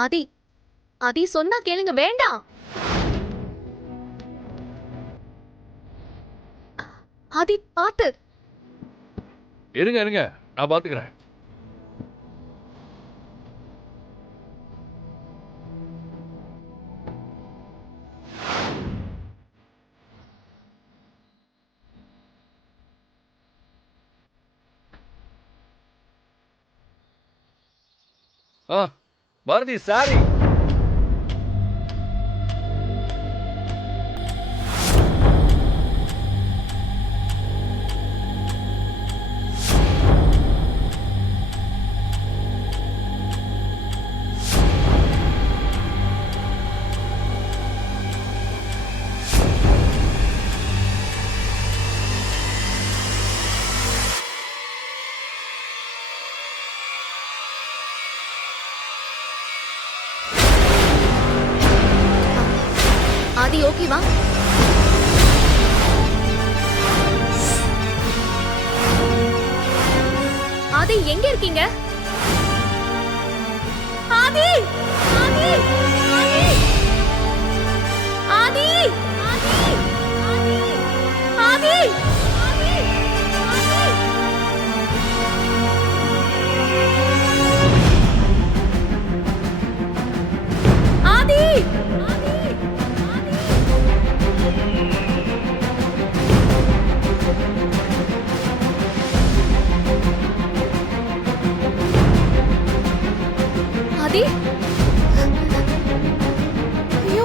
ஆதி ஆதி சொன்னா கேளுங்க, வேண்டாம். ஆதி பாத்து. இருங்க இருங்க, நான் பாத்துக்கிறேன். பாரதி சாரி. ஆதி ஓகேவா? ஆதி எங்க இருக்கீங்க? ஆதி ஆதி ஆதி ஆதி ஆதி ஆதி ஆதி ஆதி. ஐயோ,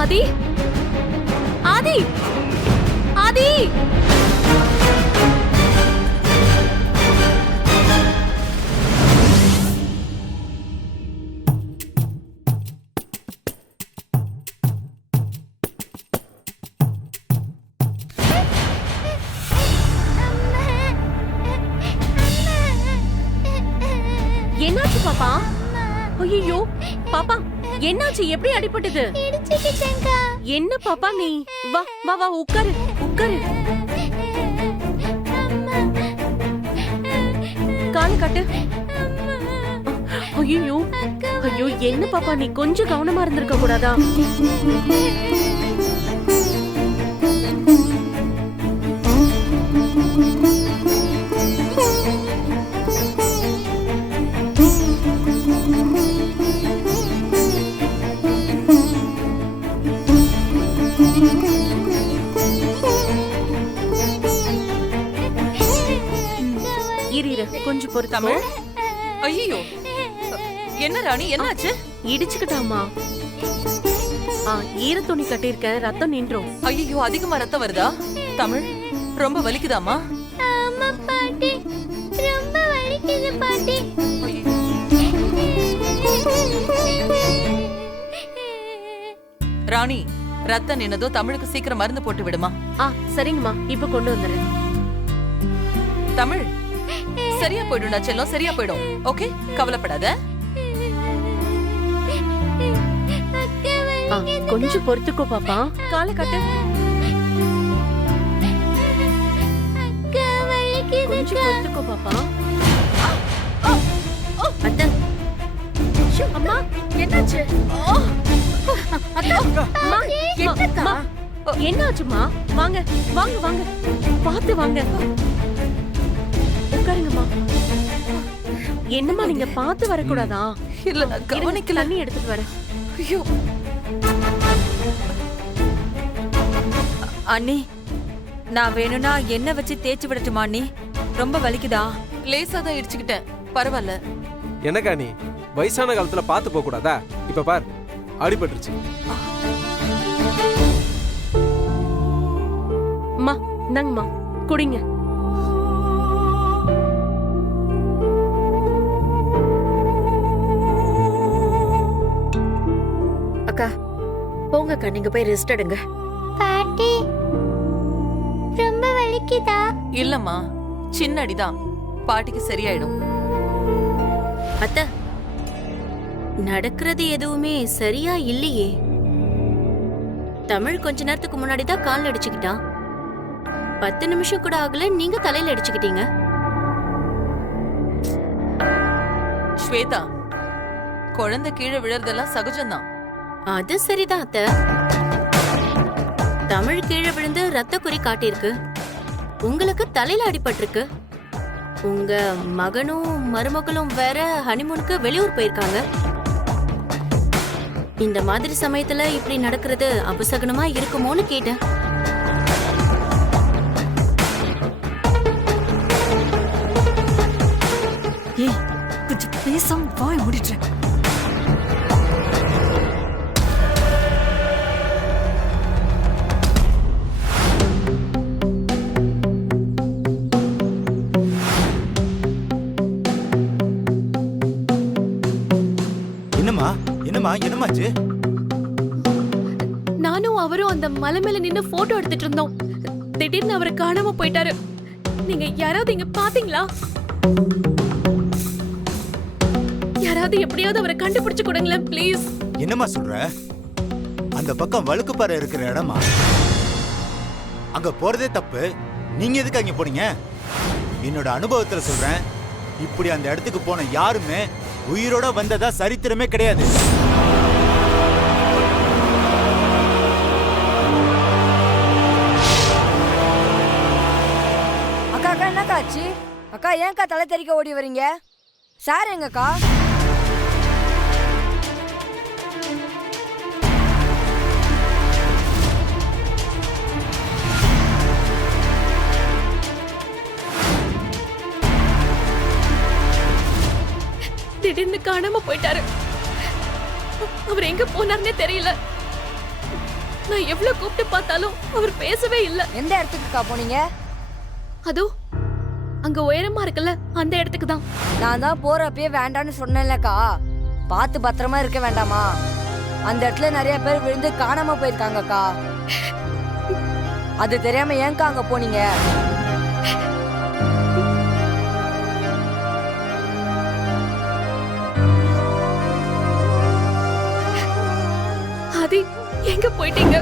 ஆதி ஆதி ஆதி. என்னாச்சு பாப்பா? ஐயோ பாப்பா, என்னாச்சு? எப்படி அடிபட்டது? என்ன பாப்பா நீ? வா வா வா, உட்காரு உட்காரு. கால் கட்டு. ஐயோ ஐயோ, என்ன பாப்பா நீ? கொஞ்சம் கவனமா இருந்திருக்க கூடாதா? கொஞ்சம் பொறு. தமிழ். ஐயோ, என்ன ராணி, என்னாச்சு? இடிச்சுக்கிட்டாமா. ஈர துணி கட்டியிருக்கேன், ரத்தம் நின்றும். ஐயோ, அதிகமா ரத்தம் வருதா? தமிழ், ரொம்ப வலிக்குதாமா? ஆமா பாட்டி, ரொம்ப வலிக்குது பாட்டி. ராணி, ரத்தம் நின்னதோ தமிழுக்கு சீக்கிரம் மருந்து போட்டு விடுமா? சரிங்கம்மா, இப்ப கொண்டு வந்துடுறேன். தமிழ், சரியா போயிடும்டா செல்லம், சரியா போயிடும். ஓகே, கவலைப்படாத. கொஞ்சம் பொறுத்துக்கோ பாப்பா. காலை கட்டு. கொஞ்சம் பொறுத்துக்கோ பாப்பா. அத்தை. அம்மா, என்னாச்சு? என்னாச்சுமா? வாங்க வாங்க வாங்க, பாத்து வாங்க. உட்காருங்கம்மா. என்னம்மா நீங்க பாத்து வரக்கூடாதா? இல்ல, நான் கவனிக்கல. தண்ணி எடுத்துட்டு வரேன். ஐயோ அண்ணி, நான் வேணும்னா என்ன வச்சு தேய்ச்சி விடட்டுமா அண்ணி? ரொம்ப வலிக்குதா? லேசா தான் இடிச்சுக்கிட்டேன், பரவாயில்ல. எனக்கா நீ வயசான காலத்துல பாத்து போக கூடாதா? இப்ப பார், அடிபட்டுருச்சு. அம்மா இந்தாங்கம்மா, குடிங்க. அக்கா போங்கக்கா, நீங்க போய் ரெஸ்ட் எடுங்க. பாட்டி, ரொம்ப வலிக்குதா? இல்லம்மா, சின்ன அடிதான், பாட்டிக்கு சரியாயிடும். அத்தை, நடக்கிறது எதுவுமே சரியா இல்லையே. தமிழ் கொஞ்ச நேரத்துக்கு முன்னாடி தான் கால் அடிச்சுக்கிட்டான். 10 நிமிஷம் கூட ஆகல நீங்க தலையில அடிச்சுக்கிட்டீங்க. ஸ்வேதா, குழந்தை கீழே விழறதெல்லாம் சகஜம்தான். அது சரிதான் அத்தை. தமிழ் கீழே விழுந்து ரத்த குறி காட்டியிருக்கு. உங்களுக்கு தலையில அடிபட்டிருக்கு. உங்க மகனும் மருமகளும் வேற ஹனிமூனுக்கு வெளியூர் போயிருக்காங்க. இந்த மாதிரி சமயத்துல இப்படி நடக்கிறது அபசகனமா இருக்குமோன்னு கேட்டேன். ஏய், கொஞ்சம் பேசாம வாய் மூடிட்டு. என்னமாச்சு? நானும் அவரும் அந்த மலை மேல நின்னு போட்டோ எடுத்துட்டு இருந்தோம். திடீர்னு அவர் காணாம போயிட்டாரு. நீங்க யாராவது இங்க பாத்தீங்களா? யாராவது எப்படியாவது அவரை கண்டுபிடிச்சு கொடுங்களேன் ப்ளீஸ். என்னமா சொல்ற? அந்த பக்கம் வழுக்குப்பாறை இருக்கிற இடமா? அங்க போறதே தப்பு. நீங்க எதுக்கு அங்க போனீங்க? என்னோட அனுபவத்துல சொல்றேன், இப்படி அந்த இடத்துக்கு போன யாருமே உயிரோட வந்ததா சரித்திரமே கிடையாது. அக்கா என்னக்கா ஆச்சு? அக்கா ஏன்க்கா தலை தெறிக்க ஓடி வரீங்க? சார் எங்கக்கா? திடீர்னு காணாம போயிட்டாரு. அவர் எங்க போனார்னே தெரியல. நான் எவ்வளவு கூப்பிட்டு பார்த்தாலும் அவர் பேசவே இல்ல. எந்த இடத்துக்குக்கா போனீங்க? அதோ அங்க உயரமா இருக்குல்ல, அந்த இடத்துக்கு தான். நான் தான் போறப்பயே வேண்டான்னு சொன்னேன்லக்கா. பார்த்து பத்திரமா இருக்க வேண்டாமா? அந்த இடத்துல நிறைய பேர் விழுந்து காணாம போயிருக்காங்கக்கா. அது தெரியாம ஏன்க்கா அங்க போனீங்க? ஆதி, எங்க போயிட்டீங்க?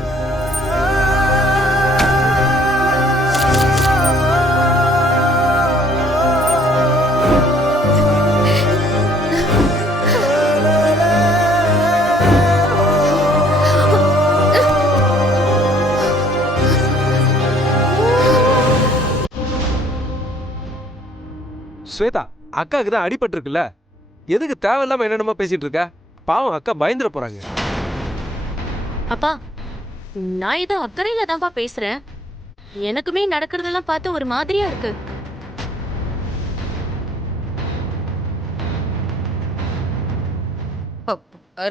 ஸ்வேதா, அக்காவுக்கு தான் அடிபட்டு இருக்குல்ல, எதுக்கு தேவையில்லாம என்னென்னமோ பேசிட்டு இருக்க? பாவம், அக்கா பயந்துட போறாங்க. அப்பா, நான் ஏதோ அக்கறையில தான்ப்பா பேசுறேன். எனக்குமே நடக்கிறதெல்லாம் பார்த்து ஒரு மாதிரியா இருக்கு.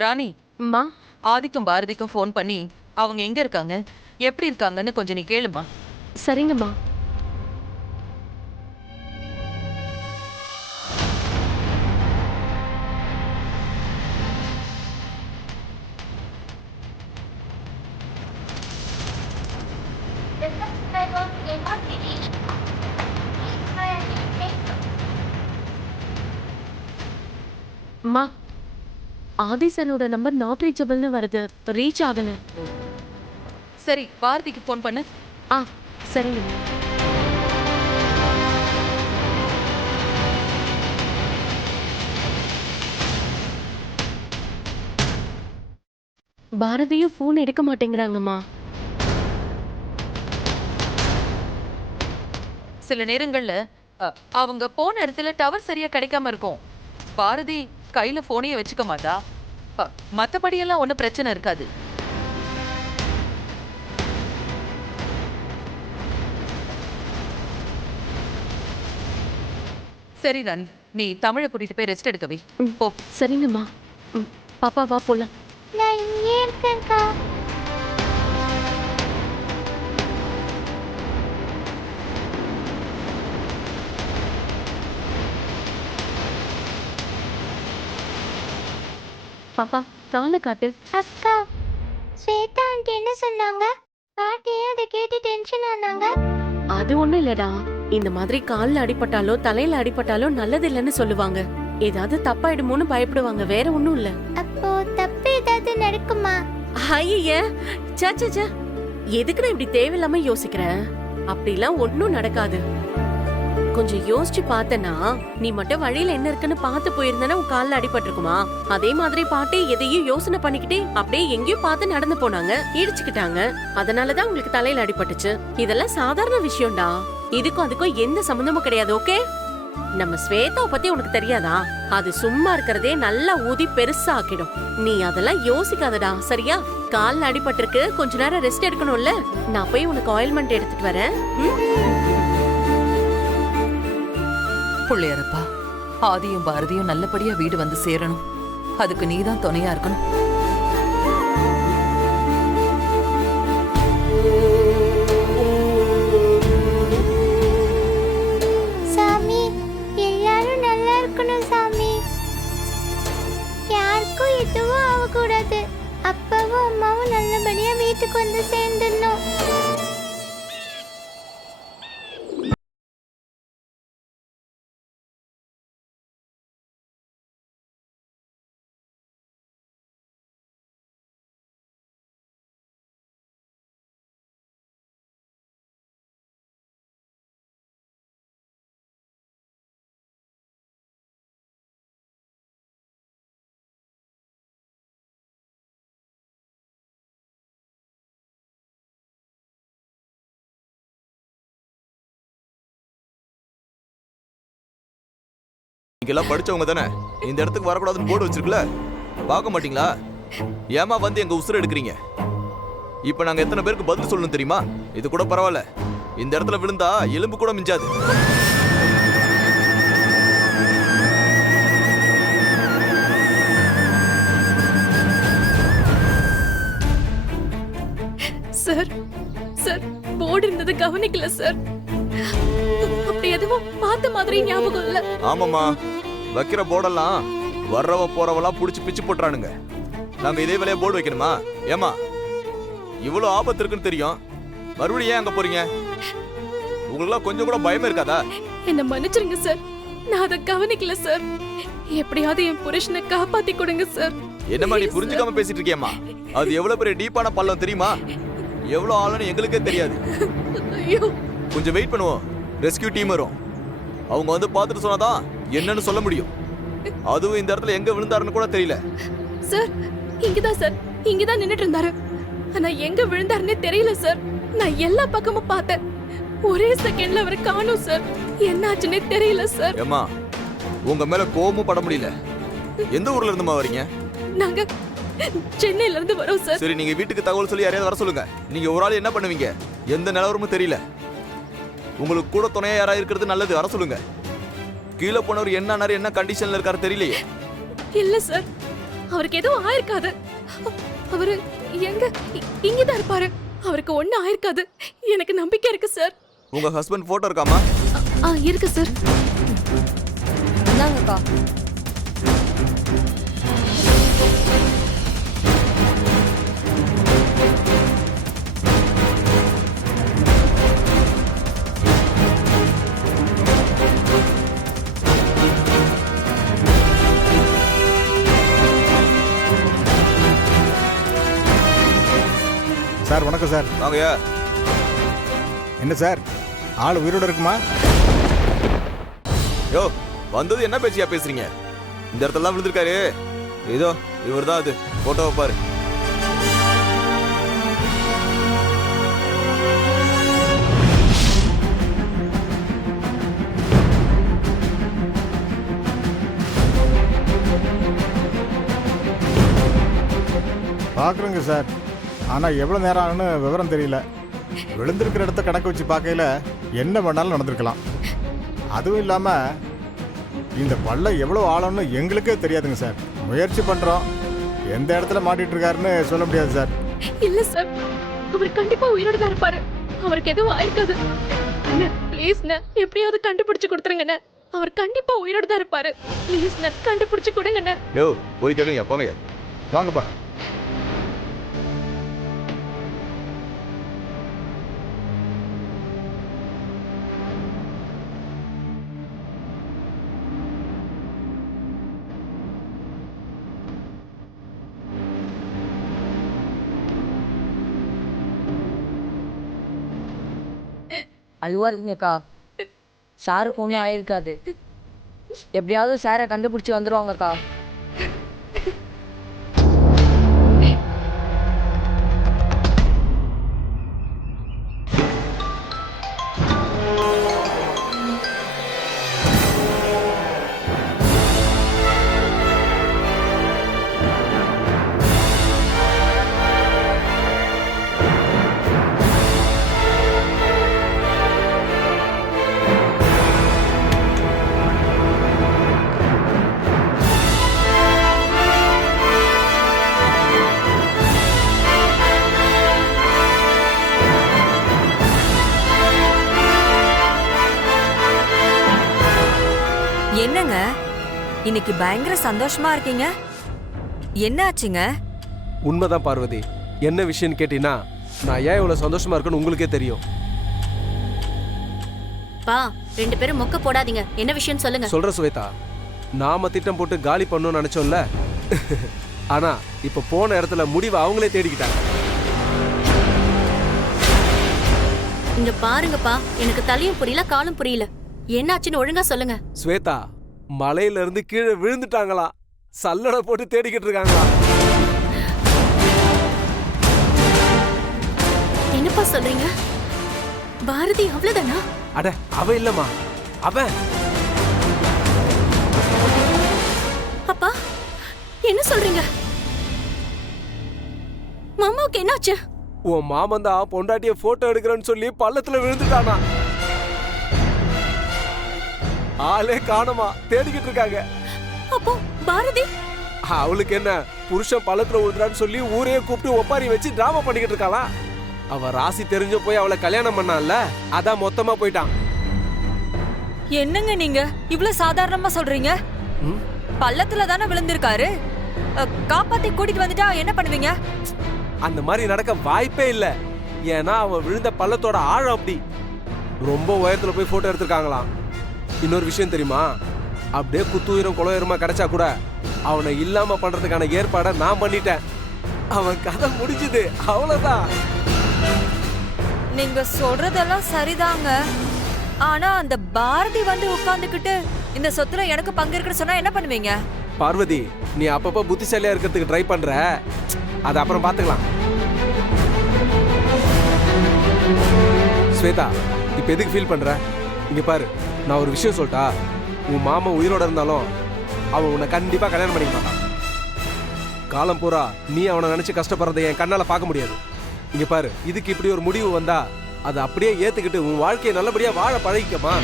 ராணி, அம்மா, ஆதிக்கும் பாரதிக்கும் ஃபோன் பண்ணி அவங்க எங்க இருக்காங்க, எப்படி இருக்காங்கன்னு கொஞ்சம் நீ கேளுமா. சரிங்கம்மா. அம்மா, ஆதிசனோட நம்பர் நாட் ரீச்சபிள்னு வருது. ரீச் ஆகல. சரி, பாரதிக்கு ஃபோன் பண்ணு. ஆ, சரிங்க. பாரதியும் ஃபோன் எடுக்க மாட்டேங்கிறாங்கம்மா. சில நேரங்கள்ல அவங்க போன இடத்துல டவர் சரியா கிடைக்காம இருக்கும். பாரதி கையில போனையே வச்சுக்க மாட்டா. மத்தபடியெல்லாம் ஒன்றும் பிரச்சனை இருக்காது. சரி ரன், நீ தமிழை கூட்டிட்டு போய் ரெஸ்ட் எடுக்கவே போ. சரிங்கம்மா. பாப்பா வா போலாம். நான் இங்கே இருக்கேன்க்கா. பாப்பா, தான காட்டு. அக்கா, ஸ்வேதா ஆண்டி என்ன சொன்னாங்க? பாட்டியே அதை கேட்டு டென்ஷன் ஆனாங்க. அது ஒண்ணும் இல்லடா. இந்த மாதிரி கால்ல அடிபட்டாலோ தலையில அடிபட்டாலோ நல்லது இல்லைன்னு சொல்லுவாங்க. ஏதாவது தப்பாயிடுமோன்னு பயப்படுவாங்க. வேற ஒண்ணும் இல்ல. அப்போ தப்பு ஏதாவது நடக்குமா? ஐய, சே எதுக்குடா இப்படி தேவையில்லாம யோசிக்கிற? அப்படிலாம் ஒண்ணும் நடக்காது. கொஞ்சம் யோசிச்சு பார்த்தனா, நீ மட்டும் வழியில என்ன இருக்குன்னு பார்த்து போயிருந்தனா உன் கால்ல அடிபட்டிருக்குமா? அதே மாதிரி பாட்டி எதையும் யோசனை பண்ணிக்கிட்டே அப்படியே எங்கேயோ பார்த்து நடந்து போனாங்க, இடிச்சுக்கிட்டாங்க. அதனாலதான் உங்களுக்கு தலையில அடிபட்டுச்சு. இதெல்லாம் சாதாரண விஷயம்டா. இதுக்கும் அதுக்கும் எந்த சம்பந்தமும் கிடையாது. ஓகே, நம்ம ஸ்வேதாவை பத்தி உனக்கு தெரியாதா? அது சும்மா இருக்கிறதே நல்லா ஊதி பெருசா ஆக்கிடும். நீ அதெல்லாம் யோசிக்காதடா, சரியா? கால்ல அடிபட்டிருக்கு, கொஞ்ச நேரம் ரெஸ்ட் எடுக்கணும்ல. நான் போய் உனக்கு ஆயில்மெண்ட் எடுத்துட்டு வரேன். பிள்ளையாரப்பா, ஆதியும் பாரதியும் நல்லபடியா வீடு வந்து சேரணும். அதுக்கு நீதான் துணையா இருக்கணும். சாமி, எல்லாரும் நல்லா இருக்கணும் சாமி. யாருக்கும் எதுவும் ஆகக்கூடாது. அப்பாவும் அம்மாவும் நல்லபடியா வீட்டுக்கு வந்து சேர்ந்துடணும். நீங்கெல்லாம் படிச்சவங்க தானே? இந்த இடத்துக்கு வரக்கூடாதுன்னு போர்டு வச்சிருக்கல, பார்க்க மாட்டீங்களா? ஏமா வந்து எங்க உசுர எடுக்கிறீங்க? இப்ப நாங்க எத்தனை பேருக்கு பதில் சொல்லணும் தெரியுமா? இது கூட பரவாயில்ல, இந்த இடத்துல விழுந்தா எலும்பு கூட மிஞ்சாது. சார், சார், போர்டு இருந்தது கவனிக்கல சார். அப்படி எதுவும் பார்த்த மாதிரி ஞாபகம் இல்ல. ஆமாமா, வைக்கிற போர்டெல்லாம் வர்றவ போறவெல்லாம் புடிச்சு பிச்சு போட்டுறானுங்க. நாங்க இதே வேலையை போர்டு வைக்கணுமா? ஏமா, இவ்வளவு ஆபத்து இருக்குன்னு தெரியும், மறுபடியும் ஏன் அங்க போறீங்க? உங்களுக்குலாம் கொஞ்சம் கூட பயமே இருக்காதா? என்ன மன்னிச்சிருங்க சார், நான் அதை கவனிக்கல சார். எப்படியாவது என் புருஷனை காப்பாத்தி கொடுங்க சார். என்னமா நீ புரிஞ்சுக்காம பேசிட்டு இருக்கியம்மா? அது எவ்வளவு பெரிய டீப்பான பள்ளம் தெரியுமா? எவ்வளவு ஆளுன்னு எங்களுக்கே தெரியாது. ஐயோ, கொஞ்சம் வெயிட் பண்ணுவோம், ரெஸ்கியூ டீம் வரும். அவங்க வந்து பார்த்துட்டு சொன்னாதான் என்னன்னு சொல்ல முடியும். அதுவும் இந்த இடத்துல எங்க விழுந்தாருன்னு கூட தெரியல. சார், இங்கதான் சார், இங்கதான் நின்னுட்டு இருந்தாரு. ஆனா எங்க விழுந்தாருன்னே தெரியல சார். நான் எல்லா பக்கமும் பார்த்தேன், ஒரே செகண்ட்ல அவரை காணோம் சார். என்னாச்சுன்னே தெரியல சார். ஏம்மா, உங்க மேல கோபமும் பட முடியல. எந்த ஊர்ல இருந்துமா வரீங்க? நாங்க சென்னையில இருந்து வரோம் சார். சரி, நீங்க வீட்டுக்கு தகவல் சொல்லி யாரையாவது வர சொல்லுங்க. நீங்க ஒரு ஆள் என்ன பண்ணுவீங்க? எந்த நிலவரமும் தெரியல. உங்களுக்கு கூட துணையா யாராவது இருக்கிறது நல்லது, வர சொல்லுங்க. கீழே போனவர் என்ன கண்டிஷன்ல இருக்காரு தெரியலையே. இல்ல சார், அவருக்கு எதுவும் ஆயிருக்காது. அவரு எங்க இங்கதான் இருப்பாரு. அவருக்கு ஒண்ணு ஆயிருக்காது, எனக்கு நம்பிக்கை இருக்கு சார். உங்க ஹஸ்பண்ட் போட்டோ இருக்காமா? இருக்கு சார். இந்தாங்கக்கா. சார் வணக்கம் சார். வாங்கயா. என்ன சார், ஆள் உயிரோட இருக்குமா? யோ, வந்தது என்ன பேச்சியா பேசுறீங்க? இந்த இடத்துல தான் விழுந்திருக்காரு. ஏதோ இவர் தான், அது போட்டோ பாரு. பார்க்குறேங்க சார், ஆனால் எவ்வளோ நேரம் ஆகுன்னு விவரம் தெரியல. விழுந்திருக்கிற இடத்த கணக்கு வச்சு பார்க்கையில் என்ன வேணாலும் நடந்திருக்கலாம். அதுவும் இல்லாமல் இந்த பள்ளம் எவ்வளோ ஆழம்னு எங்களுக்கே தெரியாதுங்க சார். முயற்சி பண்ணுறோம், எந்த இடத்துல மாட்டிட்டு இருக்காருன்னு சொல்ல முடியாது சார். இல்ல சார், அவர் கண்டிப்பா உயிரோட தான் இருப்பாரு. அவருக்கு எதுவும் ஆயிருக்காது. ப்ளீஸ்ண்ணே, எப்படியாவது கண்டுபிடிச்சு கொடுத்துருங்கண்ணே. அவர் கண்டிப்பா உயிரோட தான் இருப்பாரு. ப்ளீஸ்ண்ணே, கண்டுபிடிச்சு கொடுங்கண்ணே. யோ, போய் கேளுங்க, போங்க. வாங்கப்பா. அதுவா இருக்குங்கக்கா. சாரு ஃபோனே ஆயிருக்காது. எப்படியாவது சாரை கண்டுபிடிச்சி வந்துருவாங்கக்கா. என்னங்க இன்னைக்கு பயங்கர சந்தோஷமா இருக்கீங்க? என்ன ஆச்சுங்க? உண்மைதான் பார்வதி. என்ன விஷயம்னு கேட்டீங்கன்னா நான் ஏன் இவ்வளவு சந்தோஷமா இருக்கேன்னு உங்களுக்கே தெரியும். பா 2 பேரும் மொக்க போடாதீங்க. என்ன விஷயம் சொல்லுங்க. சொல்ற சுவேதா, நாம திட்டம் போட்டு காலி பண்ணணும்னு நினைச்சோம்ல, ஆனா இப்ப போன இடத்துல முடிவை அவங்களே தேடிக்கிட்டாங்க. இங்க பாருங்கப்பா, எனக்கு தலையும் புரியல காலும் புரியல. என்னாச்சுன்னு ஒழுங்கா சொல்லுங்க. ஸ்வேதா, மலையில இருந்து கீழே விழுந்துட்டாங்களா, சல்லடை போட்டு தேடிக்கிட்டு இருக்காங்களா. என்னப்பா சொல்றீங்க? பாரதி அவ்வளவுதானா? அட அவ இல்லம்மா, அவன். அப்பா என்ன சொல்றீங்க? மாமாவுக்கு என்னாச்சு? உன் மாமன் தான் பொண்டாட்டிய போட்டோ எடுக்கிறேன்னு சொல்லி பள்ளத்துல விழுந்துட்டானா. ஆளே காணமா, தேடிக்கிட்டு இருக்காங்க. அப்போ பாரதி? அவளுக்கு என்ன, புருஷன் பள்ளத்துல விழுந்துறான்னு சொல்லி ஊரே கூப்பிட்டு ஒப்பாரி வச்சு டிராமா பண்ணிக்கிட்டு இருக்காளா. அவ ராசி தெரிஞ்ச போய் அவளை கல்யாணம் பண்ணான்ல, அதான் மொத்தமா போயிட்டான். என்னங்க நீங்க இவ்வளவு சாதாரணமா சொல்றீங்க? பள்ளத்துல தானே விழுந்திருக்காரு. காப்பாத்தி கூட்டிட்டு வந்துட்டா என்ன பண்ணுவீங்க? அந்த மாதிரி நடக்க வாய்ப்பே இல்ல. ஏன்னா அவன் விழுந்த பள்ளத்தோட ஆழம் அப்படி. ரொம்ப உயரத்துல போய் போட்டோ எடுத்திருக்காங்களாம். இன்னொரு விஷயம் தெரியுமா, அப்படியே குத்துயிரம் குலோயிரமா கிடைச்சா கூட அவனை இல்லாம பண்றதுக்கான ஏற்பாடை நான் பண்ணிட்டேன். அவன் கதை முடிஞ்சுது, அவ்வளவுதான். நீங்க சொல்றதெல்லாம் சரிதாங்க. ஆனா அந்த பாரதி வந்து உட்கார்ந்துகிட்டு இந்த சொத்துல எனக்கு பங்கு இருக்குன்னு சொன்னா என்ன பண்ணுவீங்க? பார்வதி, நீ அப்பப்ப புத்திசாலியா இருக்கிறதுக்கு ட்ரை பண்ற, அது அப்புறம் பாத்துக்கலாம். ஸ்வேதா, இப்ப எதுக்கு ஃபீல் பண்ற? இங்க பாரு, நான் ஒரு விஷயம் சொல்லிட்டா, உன் மாமா உயிரோட இருந்தாலும் அவன் உன்னை கண்டிப்பா கல்யாணம் பண்ணிக்க மாட்டான். காலம் பூரா நீ அவனை நினைச்சு கஷ்டப்படுறதை என் கண்ணால பார்க்க முடியாது. இங்க பாரு, இதுக்கு இப்படி ஒரு முடிவு வந்தா அதை அப்படியே ஏத்துக்கிட்டு உன் வாழ்க்கையை நல்லபடியா வாழ பழகிக்கமா.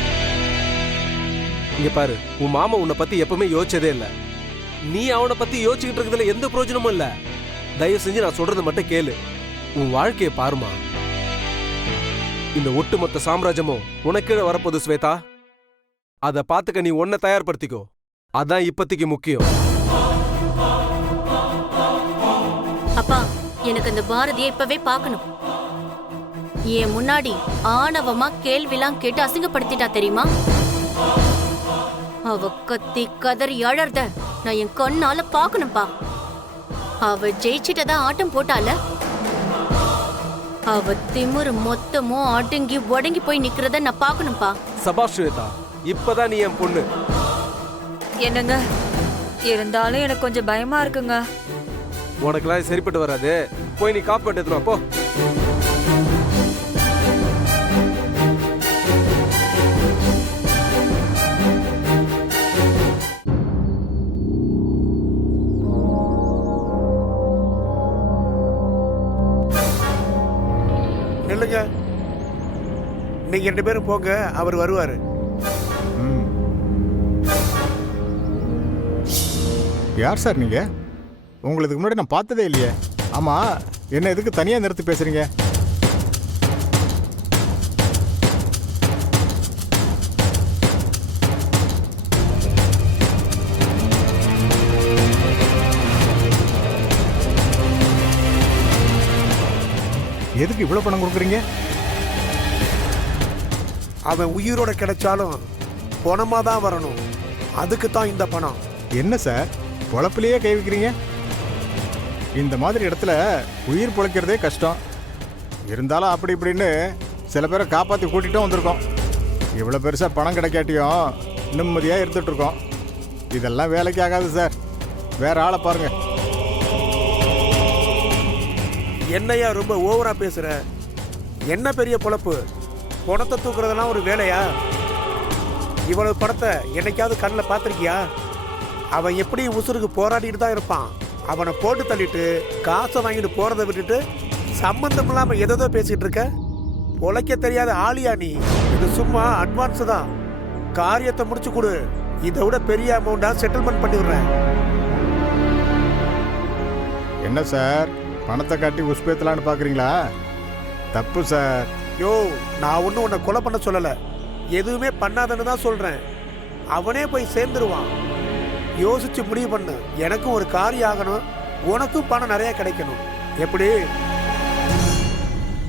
இங்க பாரு, உன் மாமா உன்னை பத்தி எப்பவுமே யோசிச்சதே இல்ல. நீ அவனை பத்தி யோசிச்சுக்கிட்டு இருக்கிறதுல எந்த பிரயோஜனமும் இல்ல. தயவு செஞ்சு நான் சொல்றதை மட்டும் கேளு. உன் வாழ்க்கையை பாருமா. இந்த ஒட்டுமொத்த சாம்ராஜ்யமும் உனக்கு வரப்போகுது ஸ்வேதா. அதை பார்த்துக்க நீ உன்னை தயார்படுத்திக்கோ. அதான் இப்பத்திக்கு முக்கியம். அப்பா, எனக்கு அந்த பாரதியை இப்பவே பார்க்கணும். என் முன்னாடி ஆணவமா கேள்விலாம் கேட்டு அசிங்கப்படுத்திட்டா தெரியுமா? அவ கத்தி கதறி அழறத நான் என் கண்ணால பார்க்கணும்பா. அவ ஜெயிச்சிட்டதா ஆட்டம் போட்டால, அவ திமிரு மொத்தமும் அடங்கி உடங்கி போய் நிக்கிறத நான் பார்க்கணும்பா. சபாஷ் ஸ்வேதா, இப்பதான் நீ என் பொண்ணு. என்னங்க இருந்தாலும் எனக்கு கொஞ்சம் பயமா இருக்குங்க. உனக்குலாம் சரிப்பட்டு வராது. போய் நீ காப்பு எடுத்துருவா போ. இல்லைங்க, நீங்க 2 பேரும் போங்க, அவர் வருவாரு. யார் சார் நீங்க? உங்களுக்கு முன்னாடி நான் பார்த்ததே இல்லையே. ஆமா, என்ன எதுக்கு தனியா நிறுத்தி பேசுறீங்க? எதுக்கு இவ்வளவு பணம் கொடுக்குறீங்க? அவன் உயிரோட கிடைச்சாலும் பணமா தான் வரணும். அதுக்கு தான் இந்த பணம். என்ன சார், பொழப்பிலேயே கை வைக்கிறீங்க? இந்த மாதிரி இடத்துல உயிர் பொழைக்கிறதே கஷ்டம். இருந்தாலும் அப்படி இப்படின்னு சில பேரை காப்பாற்றி கூட்டிகிட்டும் வந்திருக்கோம். இவ்வளோ பெருசாக பணம் கிடைக்காட்டியும் நிம்மதியாக இருந்துட்டு இருக்கோம். இதெல்லாம் வேலைக்கு ஆகாது சார். வேற ஆளை பாருங்க. என்னையா ரொம்ப ஓவரா பேசுற? என்ன பெரிய பொழப்பு? பணத்தை தூக்குறதெல்லாம் ஒரு வேலையா? இவ்வளவு பணத்தை என்னைக்காவது கண்ணில் பார்த்துருக்கியா? அவன் எப்படி உசுருக்கு போராடிட்டு தான் இருப்பான். அவனை போட்டு தள்ளிட்டு காசை வாங்கிட்டு போறதை விட்டுட்டு சம்பந்தம் இல்லாம எதோ பேசிட்டு இருக்க. பொழைக்க தெரியாத ஆளியா நீ? இது சும்மா அட்வான்ஸ் தான். காரியத்தை முடிச்சு கொடு. இதை விட பெரிய அமௌண்டா செட்டில்மெண்ட் பண்ணி விடுறேன். என்ன சார், பணத்தை காட்டி உஸ்பேத்தலான்னு பார்க்குறீங்களா? தப்பு சார். யோ, நான் ஒன்றும் உன்னை கொலை பண்ண சொல்லலை. எதுவுமே பண்ணாதன்னு தான் சொல்கிறேன். அவனே போய் சேர்ந்துருவான். யோசிச்சு முடிவு பண்ணு. எனக்கும் ஒரு காரியம் ஆகணும், உனக்கும் பணம் நிறைய கிடைக்கணும். எப்படி?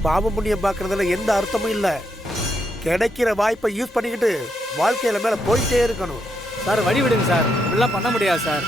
பாவம் புண்ணியம் பார்க்கறதுல எந்த அர்த்தமும் இல்லை. கிடைக்கிற வாய்ப்பை யூஸ் பண்ணிக்கிட்டு வாழ்க்கையில மேலே போயிட்டே இருக்கணும். சார் வழி விடுங்க சார், இப்படிலாம் பண்ண முடியாது சார்.